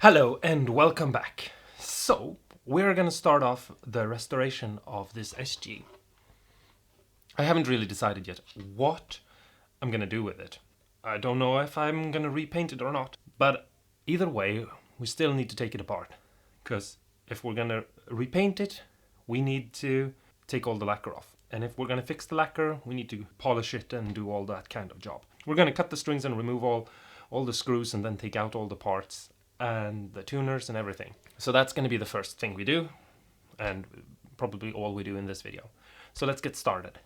Hello and welcome back. So, we're gonna start off the restoration of this SG. I haven't really decided yet what I'm gonna do with it. I don't know if I'm gonna repaint it or not, but either way, we still need to take it apart. Because if we're gonna repaint it, we need to take all the lacquer off. And if we're gonna fix the lacquer, we need to polish it and do all that kind of job. We're gonna cut the strings and remove all the screws and then take out all the parts and the tuners and everything. So that's gonna be the first thing we do, and probably all we do in this video. So let's get started.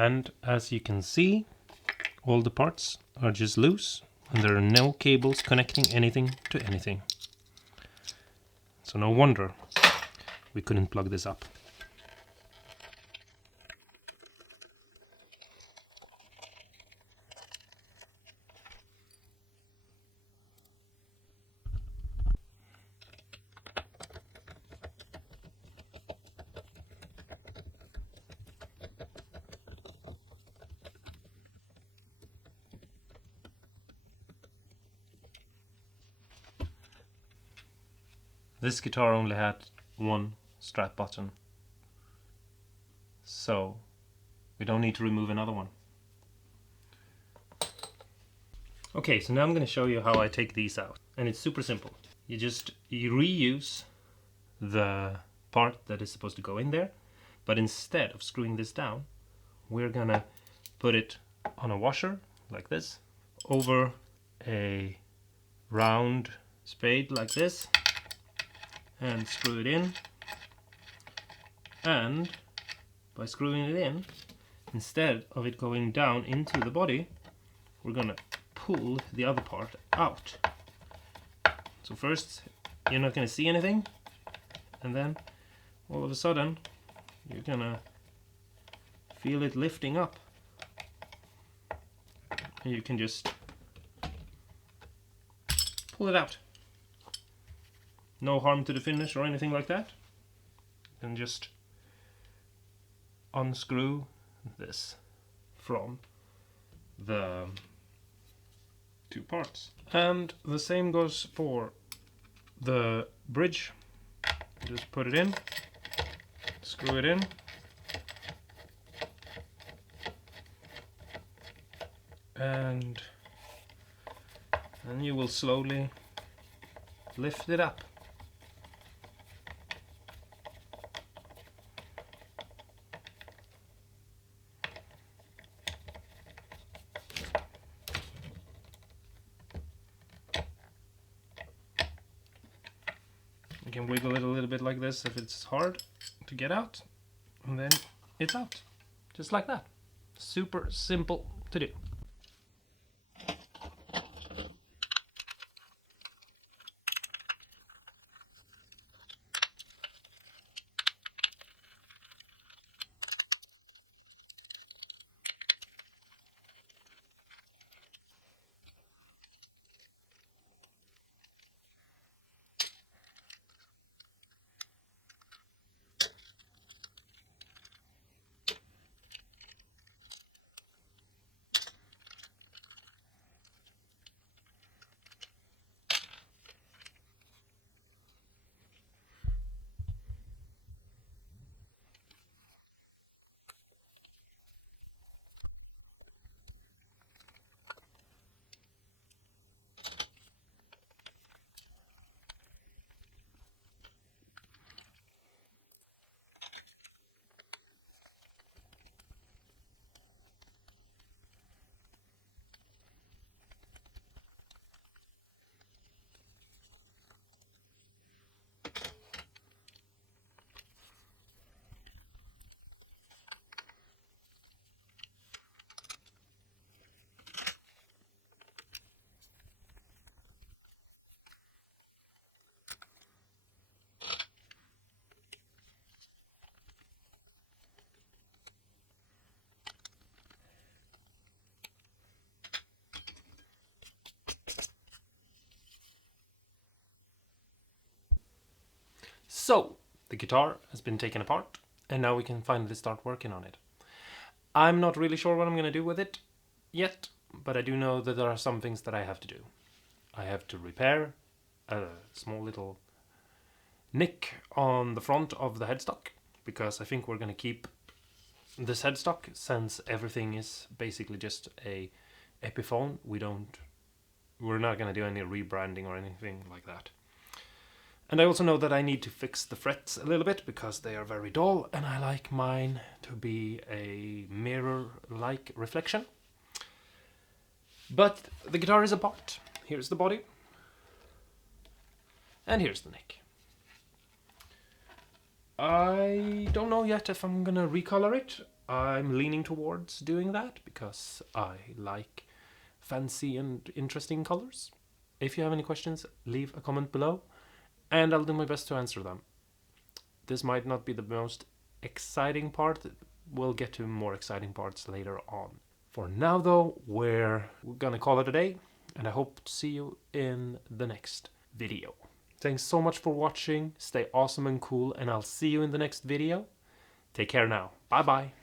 And as you can see, all the parts are just loose and there are no cables connecting anything to anything. So no wonder we couldn't plug this up. This guitar only had one strap button, so we don't need to remove another one. Okay, so now I'm going to show you how I take these out, and it's super simple. You reuse the part that is supposed to go in there, but instead of screwing this down, we're gonna put it on a washer like this, over a round spade like this, and screw it in. And by screwing it in, instead of it going down into the body, we're gonna pull the other part out. So first you're not gonna see anything, and then all of a sudden you're gonna feel it lifting up, and you can just pull it out. No harm to the finish or anything like that. And just unscrew this from the two parts. And the same goes for the bridge. Just put it in, screw it in, and then you will slowly lift it up. You can wiggle it a little bit like this if it's hard to get out, and then it's out. Just like that. Super simple to do. So, the guitar has been taken apart, and now we can finally start working on it. I'm not really sure what I'm going to do with it yet, but I do know that there are some things that I have to do. I have to repair a small little nick on the front of the headstock, because I think we're going to keep this headstock since everything is basically just a epiphone. We're not going to do any rebranding or anything like that. And I also know that I need to fix the frets a little bit because they are very dull, and I like mine to be a mirror-like reflection. But the guitar is apart. Here's the body. And here's the neck. I don't know yet if I'm gonna recolor it. I'm leaning towards doing that because I like fancy and interesting colors. If you have any questions, leave a comment below and I'll do my best to answer them. This might not be the most exciting part. We'll get to more exciting parts later on. For now though, we're gonna call it a day, and I hope to see you in the next video. Thanks so much for watching, stay awesome and cool, and I'll see you in the next video. Take care now, bye bye.